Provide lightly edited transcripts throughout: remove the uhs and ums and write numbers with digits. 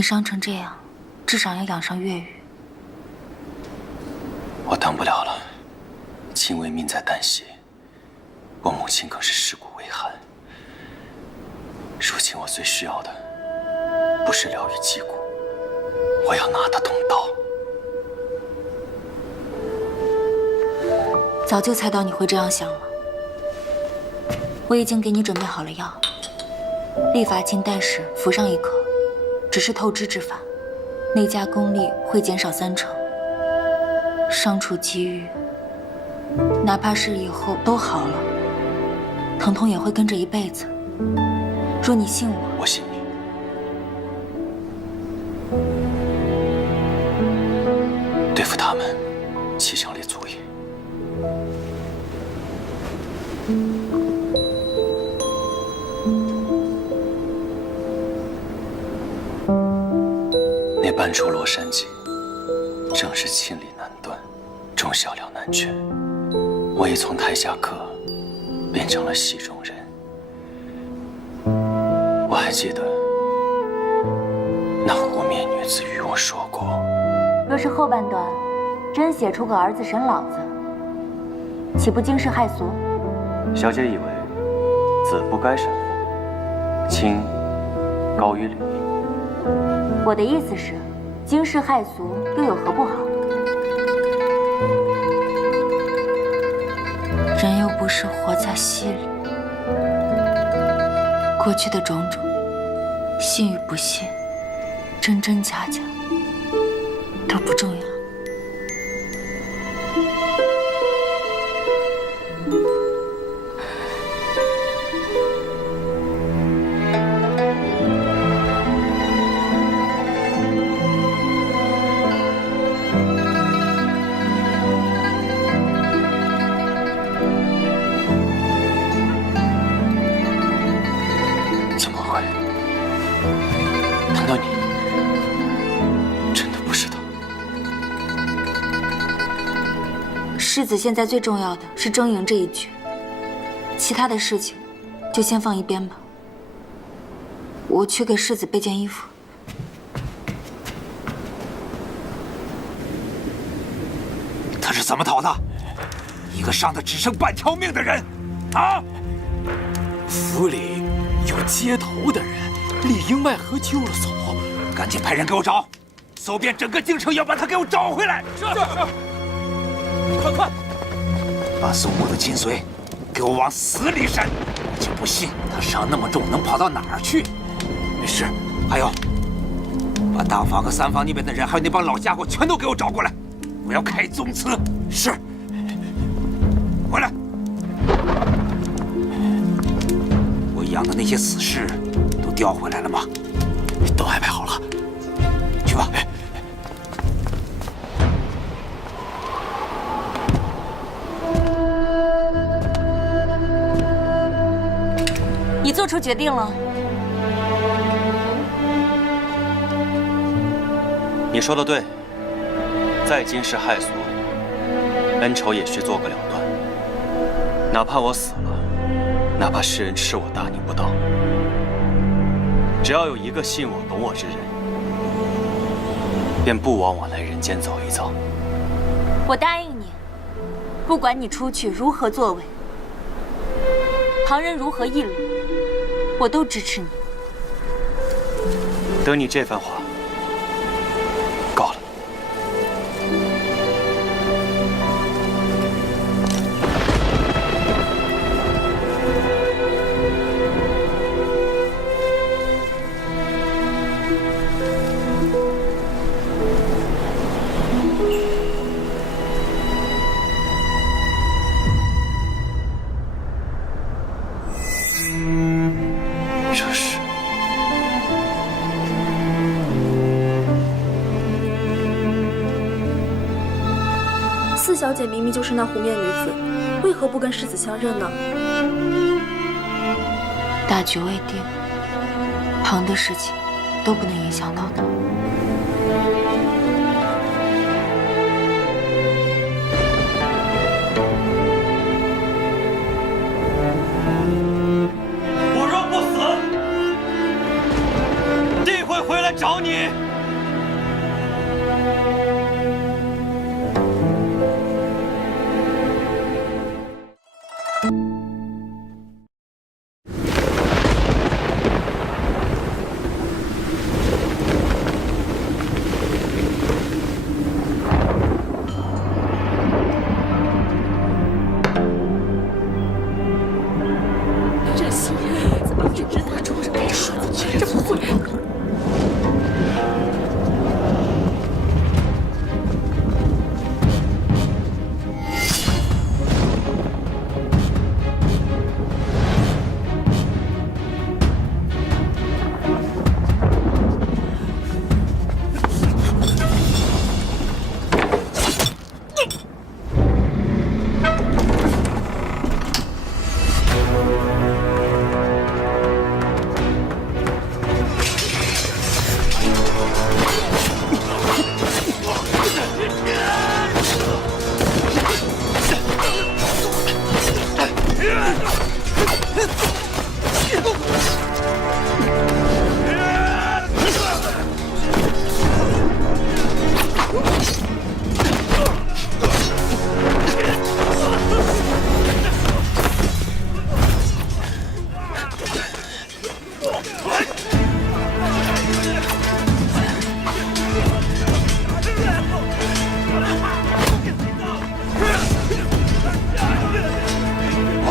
你伤成这样，至少要养上月雨。我等不了了，亲为命在旦夕，我母亲更是尸骨未寒。如今我最需要的，不是疗愈击骨，我要拿她动刀。早就猜到你会这样想了。我已经给你准备好了药，利伐清代时服上1颗，只是透支之法，内加功力会减少30%。伤处积郁，哪怕是以后都好了，疼痛也会跟着一辈子。若你信我，我信你。对付他们，其胜利足矣。那搬出罗山计，正是千里难断，终小了难全。我已从台下客变成了戏中人。我还记得那无面女子与我说过，若是后半段真写出个儿子神老子，岂不惊世骇俗？小姐以为子不该神父，亲高于礼。我的意思是，惊世骇俗又有何不好？人又不是活在戏里，过去的种种，信与不信，真真假假，都不重要。怎么会？难道你真的不知道？世子现在最重要的是争赢这一局，其他的事情就先放一边吧。我去给世子备件衣服。他是怎么逃的？一个伤得只剩半条命的人，啊！府里有接头的人，理应为何救了走？赶紧派人给我找，走遍整个京城，要把他给我找回来。是，快！把宋母的精髓给我往死里删！我就不信他伤那么重，能跑到哪儿去？是，还有，把大房和三房那边的人，还有那帮老家伙，全都给我找过来，我要开宗祠。是，回来。我养的那些死尸都调回来了吗？都安排好了。去吧。你做出决定了？你说的对，再惊世骇俗，恩仇也需做个了断。哪怕我死了，哪怕世人斥我大逆不道，只要有一个信我、懂我之人，便不枉我来人间走一遭。我答应你，不管你出去如何作为，旁人如何议论，我都支持你。得你这番话，够了。这是。四小姐明明就是那狐面女子，为何不跟世子相认呢？大局未定，旁的事情都不能影响到他。我若不死，定会回来找你。这心怎么一直在桌上没水？这不会。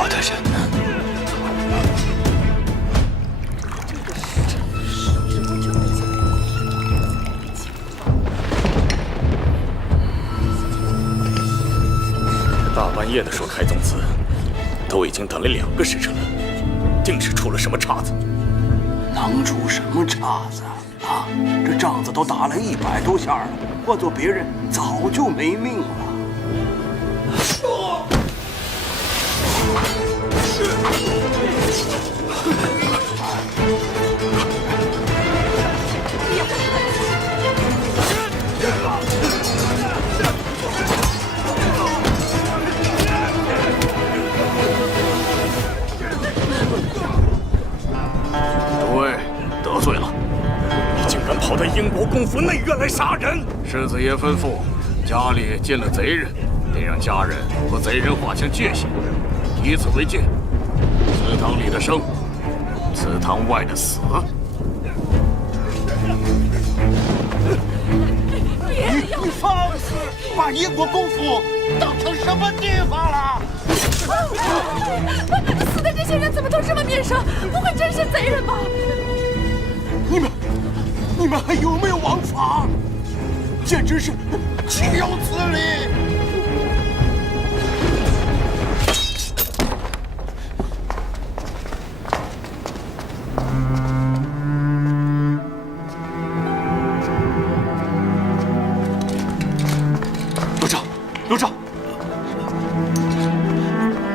我的人呢？大半夜的说开宗祠，都已经等了2个时辰了，定是出了什么岔子。能出什么岔子啊？这仗子都打了100多下了，换做别人早就没命了。诸位得罪了，你竟敢跑到英国公府内院来杀人！世子爷吩咐，家里进了贼人，得让家人和贼人划清界限，以此为戒。祠堂里的生，祠堂外的死。你放肆！把英国公府当成什么地方了？死的这些人怎么都这么面生？不会真是贼人吧？你们还有没有王法？简直是岂有此理！刘璋，刘璋，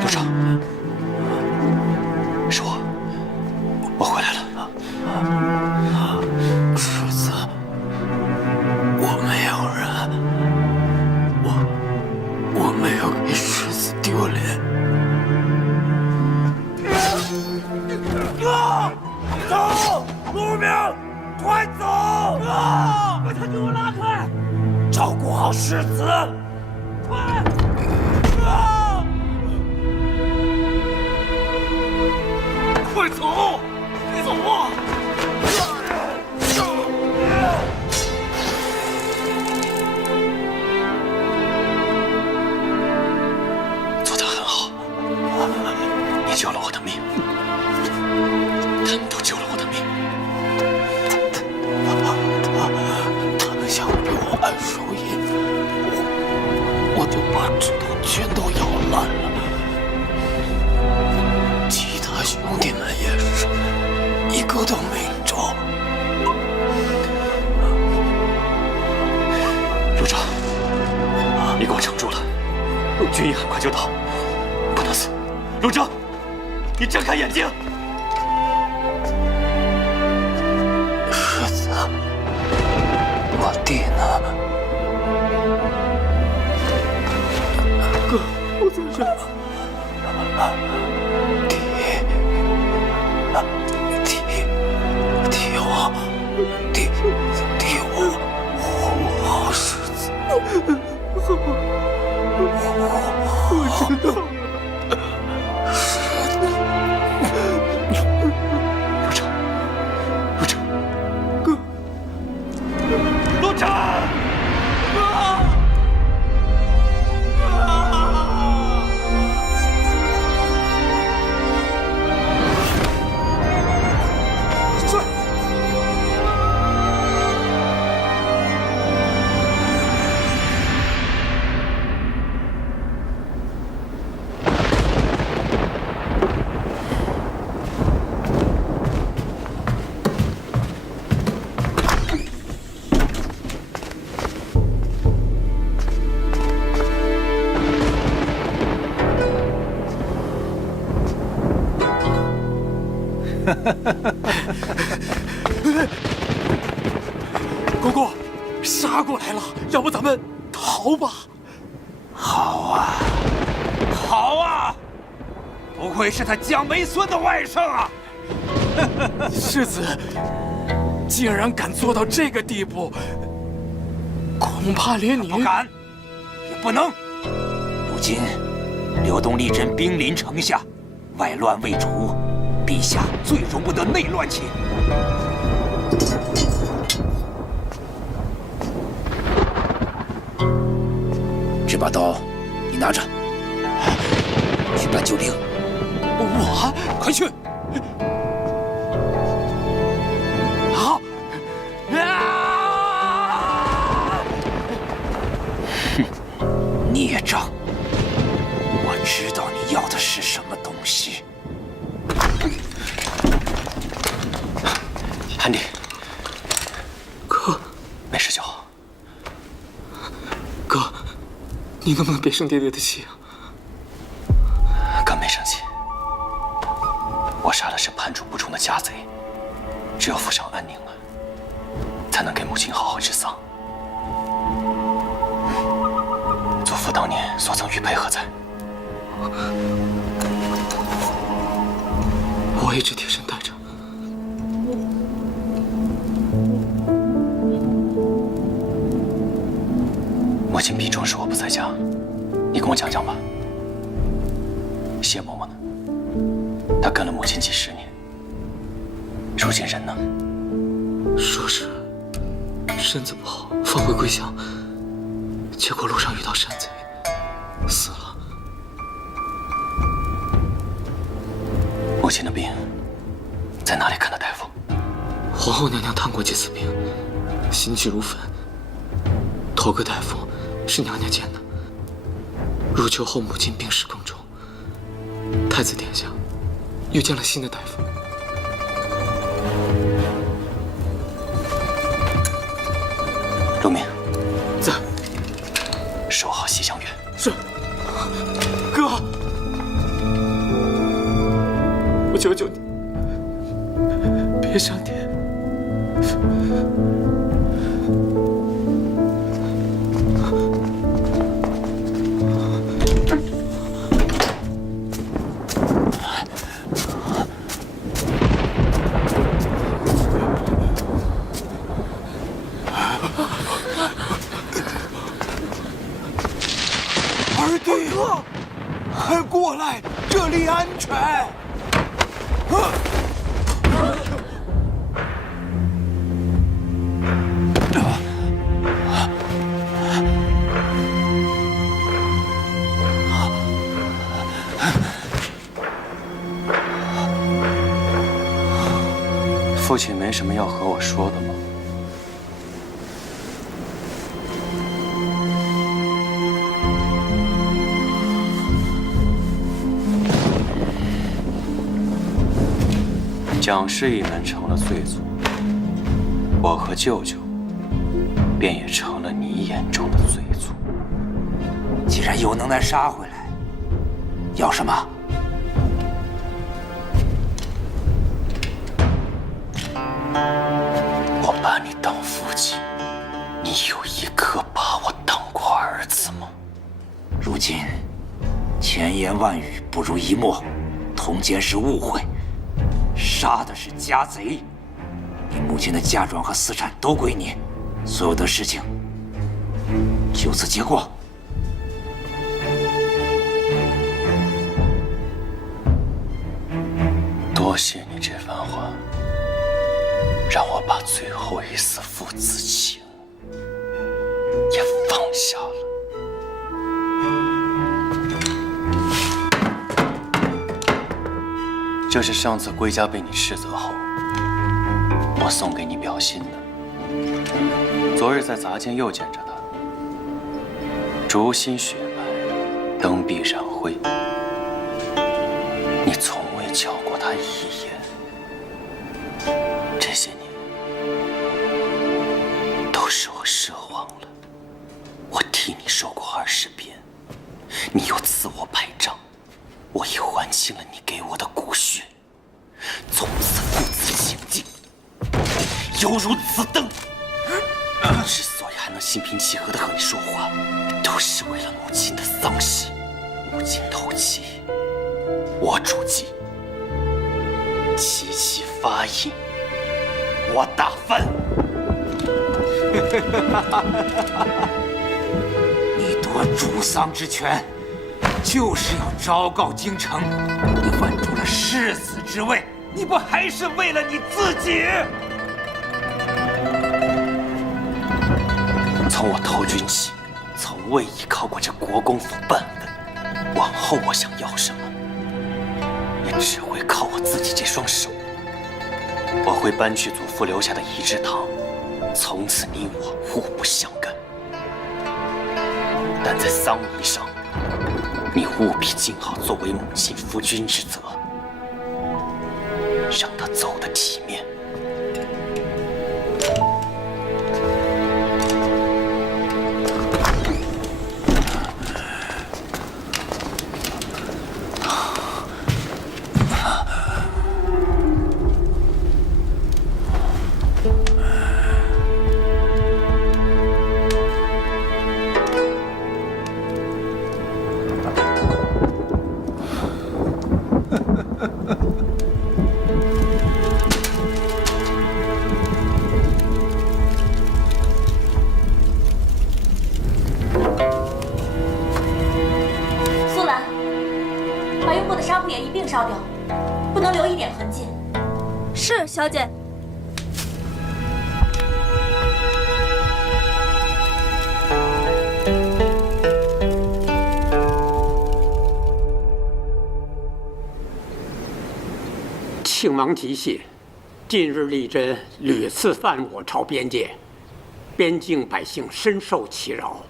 刘璋，是我回来了。世子，我没有人，我没有给世子丢脸。走，陆明，快走！把他给我拉开，照顾好世子。快！快走！走啊！做得很好，你救了我的命，他们都救了我的命。他们想逼我按手印，我就把指头全都咬烂了。其他兄弟们也是，一个都没中。刘璋，你给我撑住了，军营很快就到，不能死。刘璋，你睁开眼睛。世子，我弟呢？哥，我在这儿。替我护好世子。我知道了。公公，杀过来了，要不咱们逃吧？好啊，好啊！不愧是他江梅孙的外甥啊！世子竟然敢做到这个地步，恐怕连你不敢，也不能。如今刘东立镇兵临城下，外乱未除，陛下最容不得内乱起。这把刀，你拿着，去搬救兵。我快去！好。孽障！我知道你要的是什么东西。韩弟，哥，没事就好。哥，你能不能别生爹爹的气啊？哥没生气，我杀的是叛主不忠的家贼，只有府上安宁了，才能给母亲好好治丧。祖父当年所赠玉佩何在？我一直贴身带着。母亲病重时我不在家，你跟我讲讲吧。谢嬷嬷呢？她跟了母亲几十年，如今人呢？说是身子不好，放回归乡，结果路上遇到山贼，死了。母亲的病在哪里看的大夫？皇后娘娘探过几次病，心急如焚。头个大夫是娘娘见的，入秋后母亲病势更重，太子殿下又见了新的大夫。陆明，在。守好西厢院。是。哥，我求求你，别伤爹。二弟，快过来，这里安全。父亲没什么要和我说的吗？蒋氏一门成了罪族，我和舅舅便也成了你眼中的罪族。既然有能耐杀回来，要什么？我把你当父亲，你有一刻把我当过儿子吗？如今千言万语不如一墨，通奸是误会，杀的是家贼。你母亲的嫁妆和私产都归你，所有的事情就此结果。多谢你这番话，让我把最后一丝父子情也放下了。这是上次归家被你斥责后，我送给你表心的。昨日在杂间又见着他，烛心雪白，灯壁染灰，你从未瞧过他一眼。这些年都是我奢望了，我替你受过20鞭，你又赐我百丈，我已还清了你给我的骨血。从此父子情敬，犹如此灯。之所以还能心平气和地和你说话，都是为了母亲的丧事。母亲头七，我主祭；七七发印，我打翻。你夺主丧之权，就是要昭告京城，你稳住了世子之位，你不还是为了你自己？从我投军起，从未依靠过这国公府半分。往后我想要什么，也只会靠我自己这双手。我会搬去祖父留下的仪制堂，从此你我互不相干。但在丧仪上，你务必尽好作为母亲夫君之责，让他走得体面。烧掉，不能留一点痕迹。是，小姐。庆王急谢，近日丽珍屡次犯我朝边界，边境百姓深受其扰。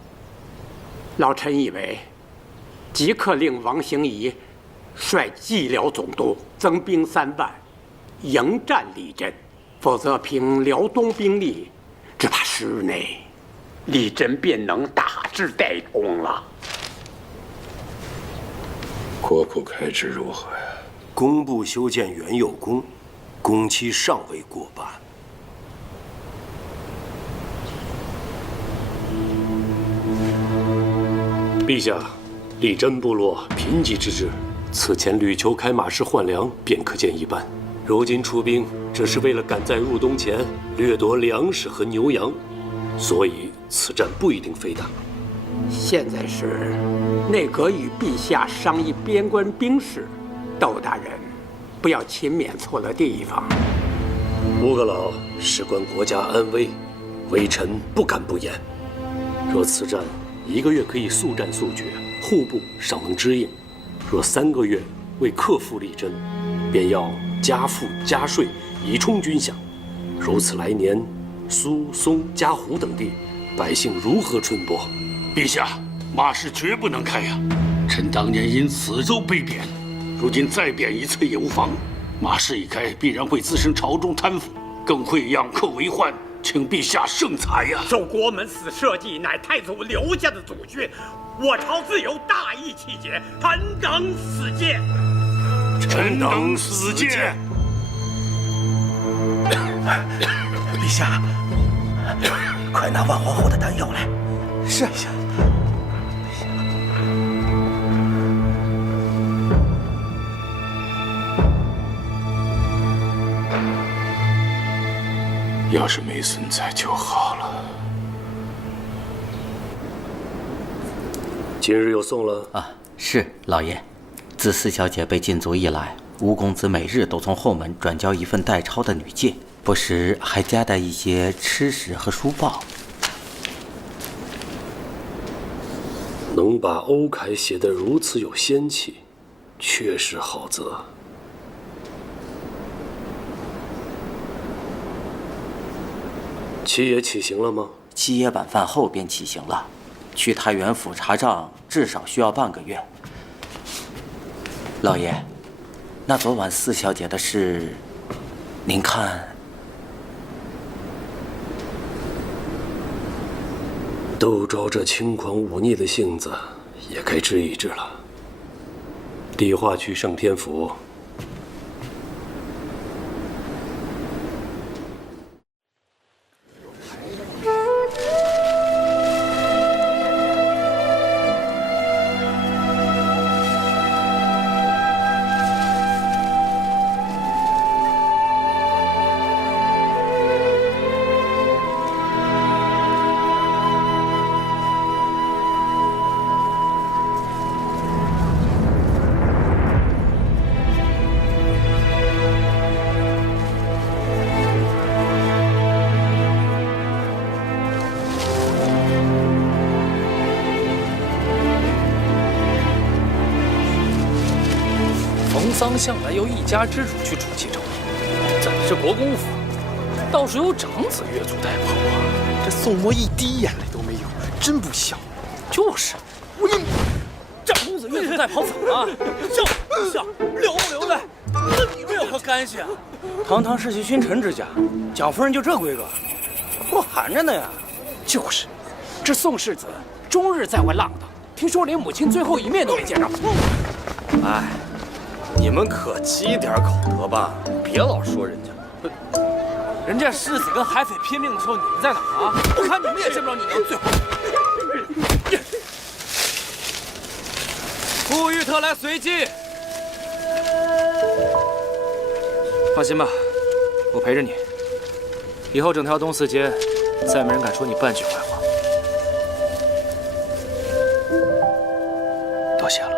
老臣以为，即刻令王行仪率蓟辽总督增兵3万，迎战丽珍，否则凭辽东兵力，只怕10日内，丽珍便能大致带通了。国库开支如何呀？工部修建原有宫，工期尚未过半。陛下，丽珍部落贫瘠之至，此前屡求开马市换粮，便可见一斑。如今出兵，只是为了赶在入冬前掠夺粮食和牛羊，所以此战不一定非打。现在是内阁与陛下商议边关兵事，窦大人不要勤勉错了地方。乌阁老事关国家安危，微臣不敢不言。若此战1个月可以速战速决，户部尚能支应；若3个月为克服丽珍，便要加赋加税以充军饷。如此来年，苏松嘉湖等地百姓如何春播？陛下，马氏绝不能开呀！臣当年因此州被贬，如今再贬一次也无妨。马氏一开，必然会滋生朝中贪腐，更会养客为患，请陛下圣裁呀！守国门死社稷乃太祖留下的祖训，我朝自有大义气节，臣等死谏。臣等死谏。陛下，快拿万皇后的丹药来。是。要是没孙在就好了。今日又送了啊？是老爷。自4小姐被禁足以来，吴公子每日都从后门转交一份代抄的女诫，不时还夹带一些吃食和书报。能把欧楷写得如此有仙气，确是好则。七爷起行了吗？七爷晚饭后便起行了，去太原府查账至少需要半个月。老爷，那昨晚4小姐的事，您看？窦昭这轻狂忤逆的性子，也该治一治了。递话去圣天府，冯桑向来由一家之主去主祭朝廷，咱这国公府倒是有长子越俎代庖啊！这宋墨一滴眼泪都没有，真不孝。就是，我你长公子越俎代庖怎么了？孝不孝，留不留泪？这何干系啊？堂堂世袭勋臣之家，蒋夫人就这规格，不寒碜的呀！就是，这宋世子终日在外浪荡，听说连母亲最后一面都没见着。哎，你们可积点口德吧，别老说人家。人家世子跟海匪拼命的时候，你们在哪儿啊？我看你们也见不着你娘最后。傅玉特来随祭。放心吧，我陪着你。以后整条东四街，再没人敢说你半句坏话。多谢了。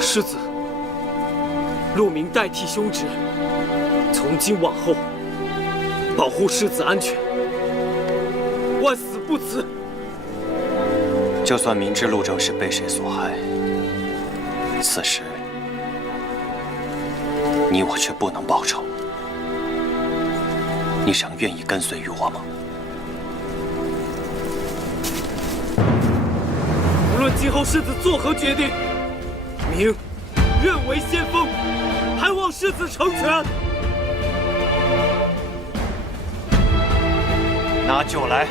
世子，陆明代替兄侄，从今往后保护世子安全，万死不辞。就算明知陆正是被谁所害，此时你我却不能报仇，你仍愿意跟随于我吗？无论今后世子作何决定，明愿为先锋，还望世子成全。拿酒来。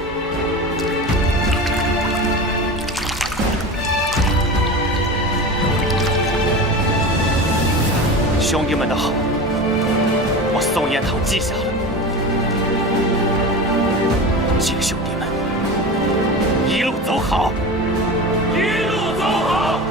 兄弟们的好，我宋彦堂记下了。请兄弟们一路走好，一路走好。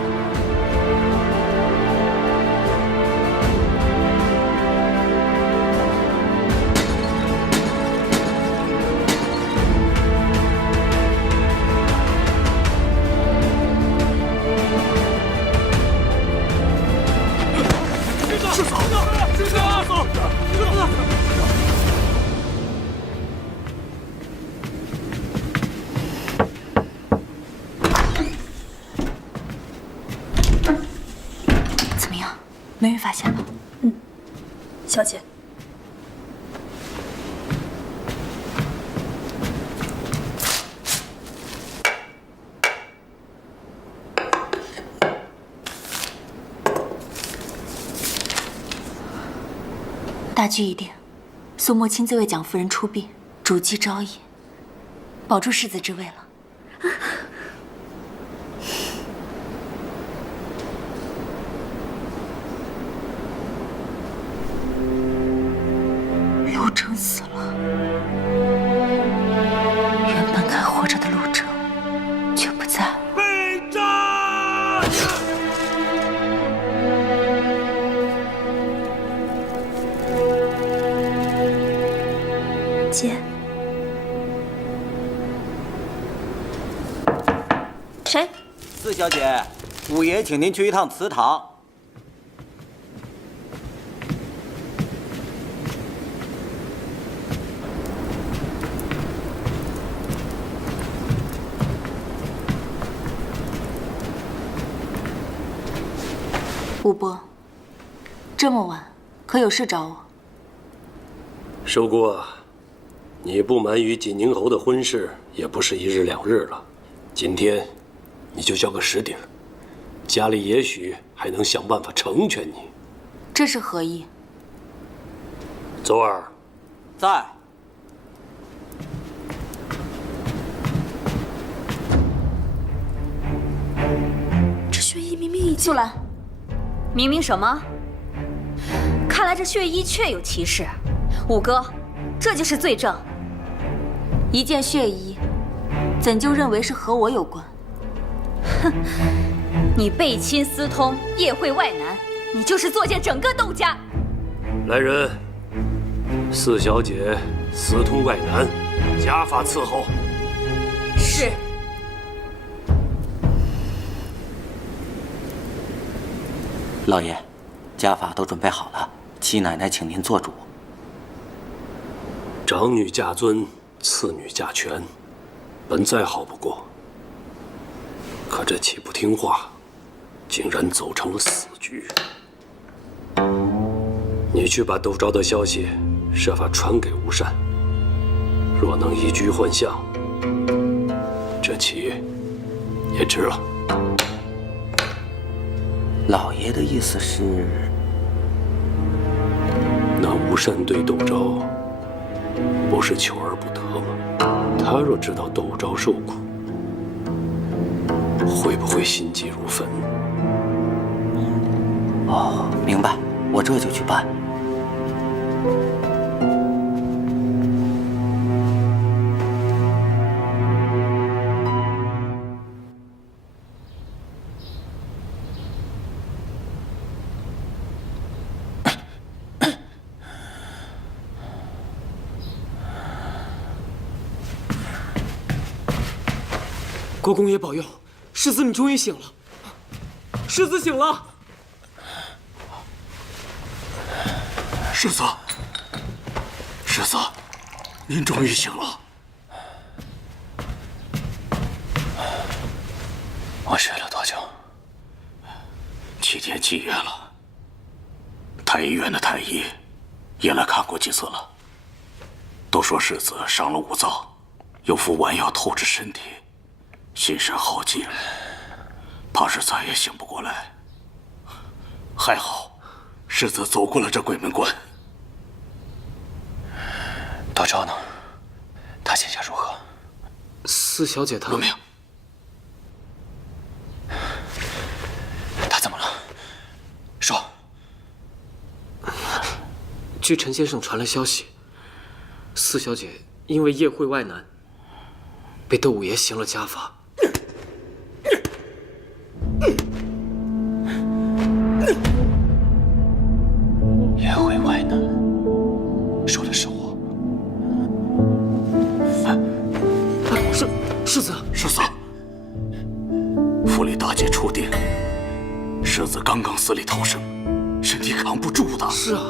怎么样？没人发现吧？小姐。大局已定，苏沫亲自为蒋夫人出殡，主祭朝野，保住世子之位了。陆正死了，原本该活着的陆正却不在了。备战！姐，谁？四小姐，五爷请您去一趟祠堂。武伯，这么晚，可有事找我？收姑，你不瞒于锦宁侯的婚事，也不是一日两日了。今天，你就交个实底儿，家里也许还能想办法成全你。这是何意？邹儿，在。这血衣明明已经……素兰，明明什么？看来这血衣确有其事。五哥，这就是罪证。一件血衣，怎就认为是和我有关？哼，你背亲私通，夜会外男，你就是作践整个窦家。来人，四小姐私通外男，家法伺候。是。老爷，家法都准备好了，七奶奶请您做主。长女嫁尊，次女嫁权，本再好不过。可这岂不听话，竟然走成了死局。你去把窦昭的消息设法传给吴善，若能移居换相，这棋也值了。老爷的意思是，那吴善对窦昭不是求而不得吗？他若知道窦昭受苦，会不会心急如焚？哦，明白，我这就去办。国公爷保佑，世子你终于醒了，世子醒了。世子，世子，您终于醒了。我睡了多久7天7夜了。太医院的太医也来看过几次了，都说世子伤了五脏，又服丸药透支身体，心神耗尽，怕是再也醒不过来。还好，世子走过了这鬼门关。窦昭呢？他现下如何？四小姐她……陆明，他怎么了？说。据陈先生传来消息，四小姐因为夜会外难，被窦五爷行了家法。夜会外难，说的是我。世子，世子，府里大捷初定，世子刚刚死里逃生，身体扛不住的。是啊，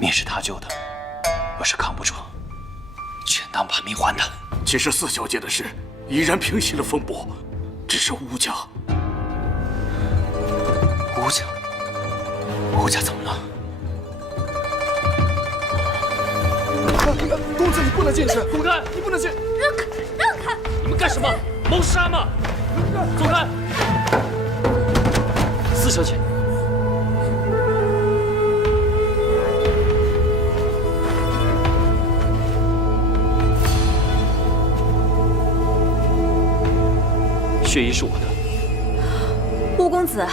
命是他救的，要是扛不住，全当把命还他。其实四小姐的事已然平息了风波，只是吴家。吴家怎么了？公子，你不能进去！走开！你不能进！让开！你们干什么？谋杀吗？走开！四小姐，血衣是我的。吴公子，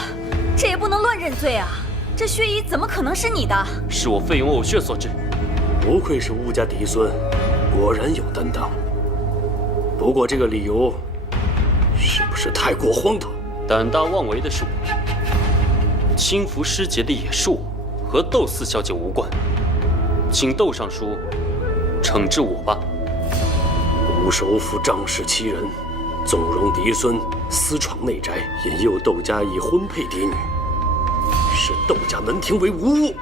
这也不能乱认罪啊！这血衣怎么可能是你的？是我费用呕血所致。不愧是吴家嫡孙，果然有担当。不过这个理由是不是太过荒唐？胆大妄为的是我，轻浮失节的也是我，和窦四小姐无关。请窦尚书惩治我吧。吴首府仗势欺人，纵容嫡孙私闯内宅，引诱窦家以婚配嫡女，视窦家门庭为无物，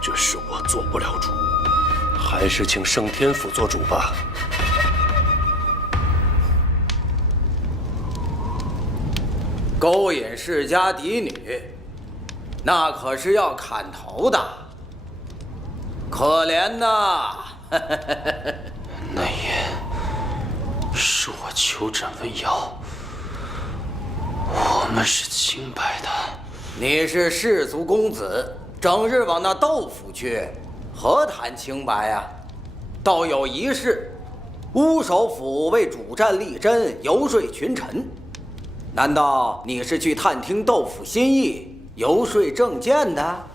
这是我做不了主。还是请圣天府做主吧。勾引世家嫡女，那可是要砍头的。可怜呐！那夜是我求诊问药，我们是清白的。你是世族公子，整日往那窦府去，何谈清白呀？倒有一事，乌首府为主战力争，游说群臣。难道你是去探听窦府心意，游说政见的？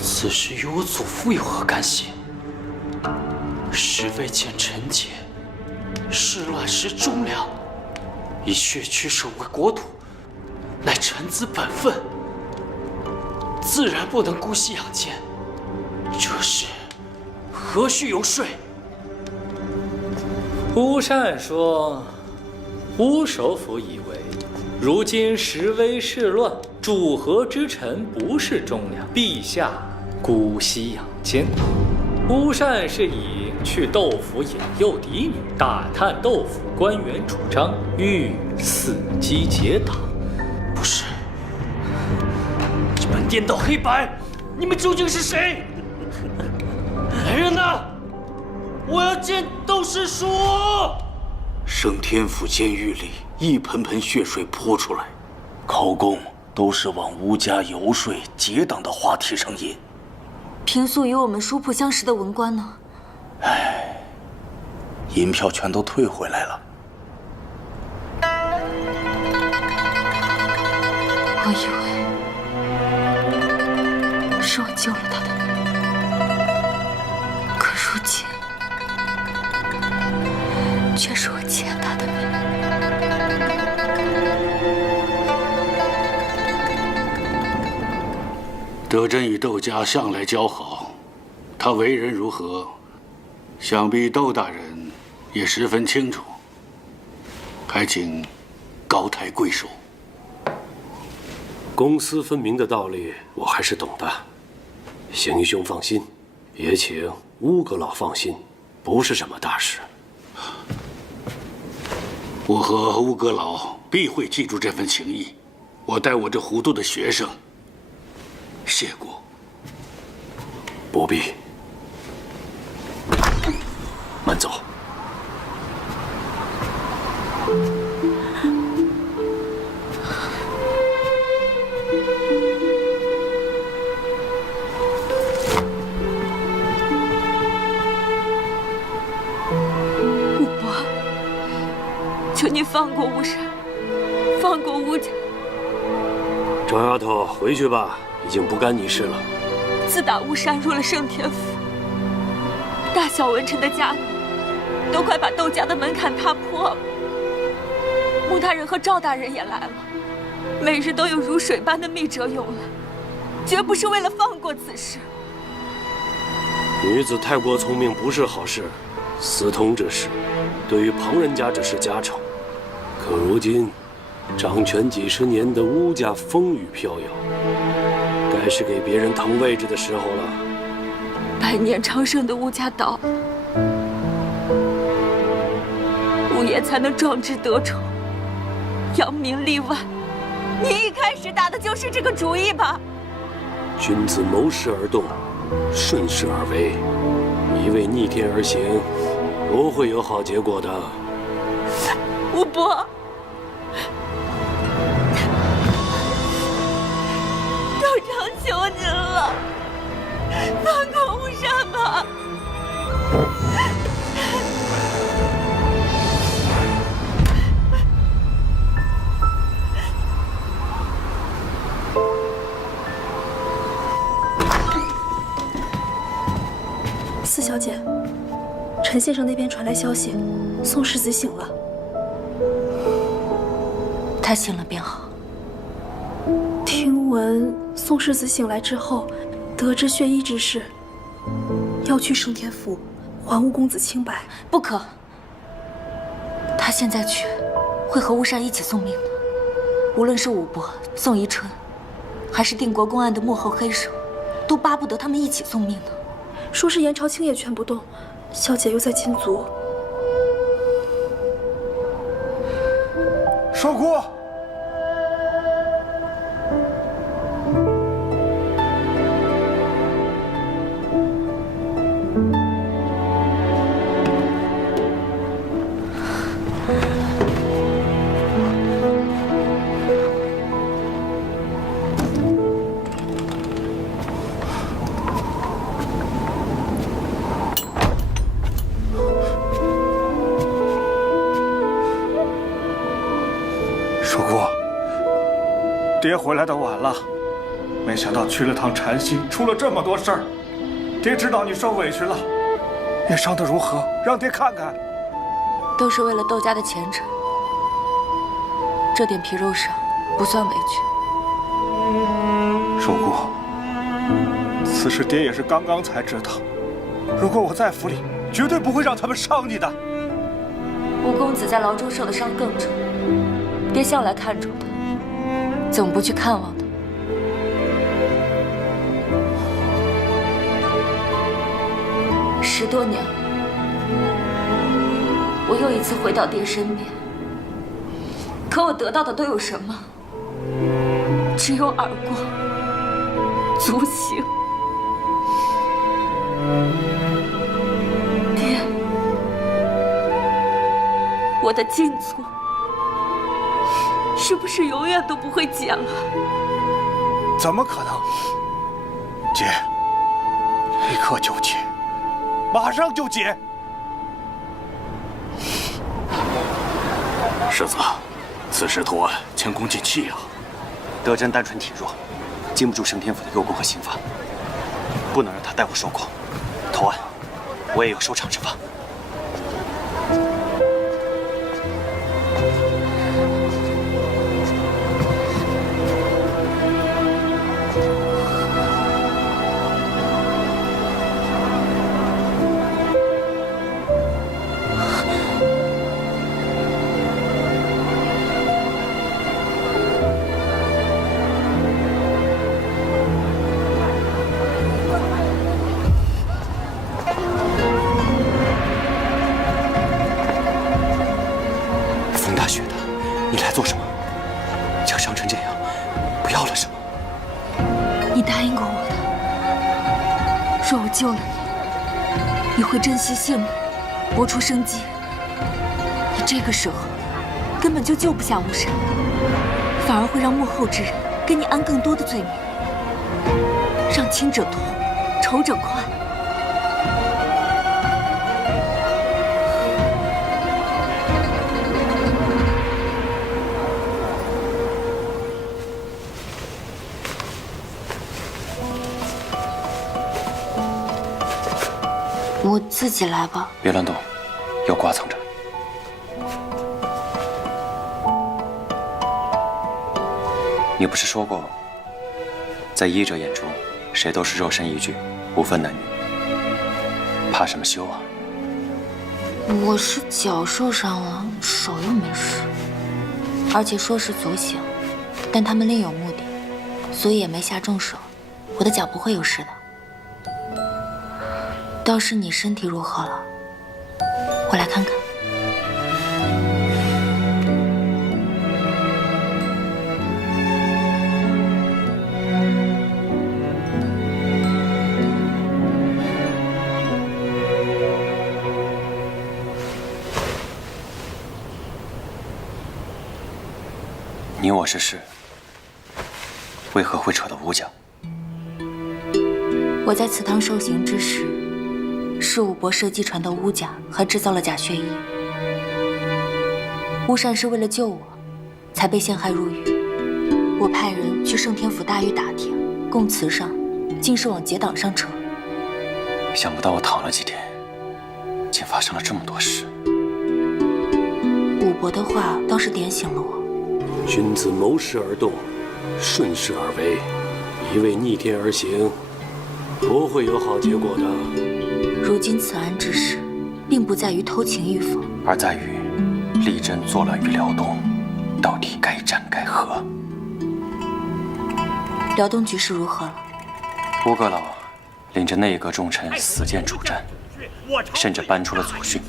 此事与我祖父有何干系？是为见臣节，是乱世忠良，以血屈守卫国土，乃臣子本分，自然不能姑息养奸。这事何须游说？吴善说，吴首府以为如今时危事乱，主和之臣不是忠良，陛下姑息养奸。乌善是以去窦府引诱嫡女，打探窦府官员主张，欲伺机结党。不是，这般颠倒黑白，你们究竟是谁？来人呐！我要见窦师叔。升天府监狱里一盆盆血水泼出来，口供都是往吴家游说结党的话题上引。平素与我们叔谱相识的文官呢？唉，银票全都退回来了。我以为是我救了他的命，可如今却是我欠他的命。德珍与窦家向来交好，他为人如何，想必窦大人也十分清楚。还请高抬贵手。公私分明的道理我还是懂的，邢义兄放心，也请乌阁老放心，不是什么大事。我和乌阁老必会记住这份情谊。我代我这糊涂的学生谢过。不必，慢走。武伯，求你放过乌山，放过乌家。庄丫头，回去吧，已经不干你事了。自打乌山入了升天府，大小文臣的家都快把窦家的门槛踏破了。穆大人和赵大人也来了，每日都有如水般的密折涌来，绝不是为了放过此事。女子太过聪明不是好事，私通之事，对于旁人家只是家丑，可如今掌权几十年的乌家风雨飘摇，该是给别人腾位置的时候了。百年昌盛的乌家倒了，乌爷才能壮志得宠，扬名立万。你一开始打的就是这个主意吧？君子谋事而动，顺势而为，一味逆天而行，不会有好结果的。吴伯，道长求您了，放过乌山吧。四小姐，陈先生那边传来消息，宋世子醒了。他醒了便好。听闻宋世子醒来之后，得知血衣之事，要去升天府还乌公子清白。不可，他现在去，会和乌山一起送命的。无论是武伯、宋宜春，还是定国公案的幕后黑手，都巴不得他们一起送命呢。说是严朝清也劝不动，小姐又在禁足。少姑，爹回来的晚了，没想到去了趟禅溪，出了这么多事儿。爹知道你受委屈了，你伤得如何？让爹看看。都是为了窦家的前程，这点皮肉伤不算委屈。寿姑，此事爹也是刚刚才知道。如果我在府里，绝对不会让他们伤你的。吴公子在牢中受的伤更重，爹向来看重的总不去看望的。10多年了，我又一次回到爹身边，可我得到的都有什么？只有耳光、足刑。爹，我的进错是不是永远都不会减了？怎么可能？姐，立刻就解，马上就解。世子，此事投案前功尽弃啊！德真单纯体弱，经不住升天府的诱供和刑罚，不能让他带我受苦。投案，我也有收场之法。做什么？将伤成这样，不要了是吗？你答应过我的，说我救了你，你会珍惜性命，搏出生机。你这个时候根本就救不下巫山，反而会让幕后之人给你安更多的罪名，让轻者痛，仇者快。我自己来吧。别乱动，有刮蹭着。你不是说过，在医者眼中，谁都是肉身一具，无分男女，怕什么羞啊？我是脚受伤了，手又没事，而且说是足刑，但他们另有目的，所以也没下重手。我的脚不会有事的。倒是你身体如何了？我来看看。你我是士，为何会扯到巫家？我在祠堂受刑之时，是武伯设计传到巫家，还制造了假血衣。巫善是为了救我，才被陷害入狱。我派人去圣天府大狱打听，供词上竟是往结党上扯。想不到我躺了几天，竟发生了这么多事。武伯的话倒是点醒了我。君子谋时而动，顺势而为，一味逆天而行，不会有好结果的。如今此案之事，并不在于偷情与否，而在于力争作乱于辽东，到底该战该和。辽东局势如何了？乌阁老领着内阁重臣死谏主战，甚至搬出了祖训。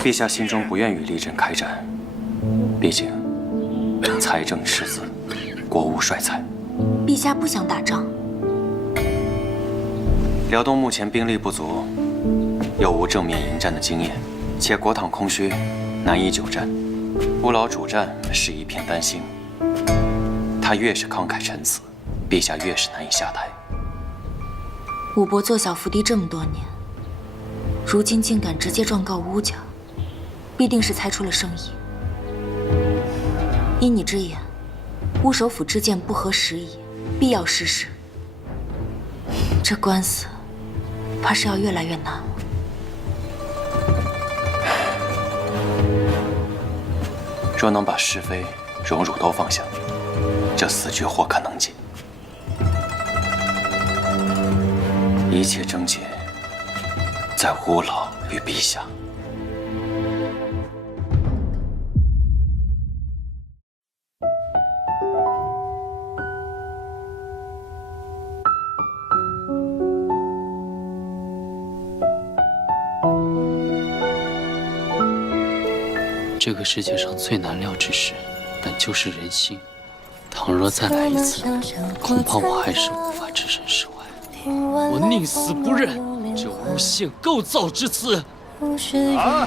陛下心中不愿与力争开战，毕竟财政赤字，国无帅才。陛下不想打仗。辽东目前兵力不足，又无正面迎战的经验，且国帑空虚，难以久战。乌老主战是一片担心，他越是慷慨陈词，陛下越是难以下台。武伯做小伏低这么多年，如今竟敢直接状告巫家，必定是猜出了圣意。依你之言，乌首府之见不合时宜，必要实施。这官司怕是要越来越难了。若能把是非、荣辱都放下，这死局或可能解。一切症结在乌老与陛下。这个世界上最难料之事，本就是人心。倘若再来一次，恐怕我还是无法置身事外。我宁死不认这诬陷构造之词。啊！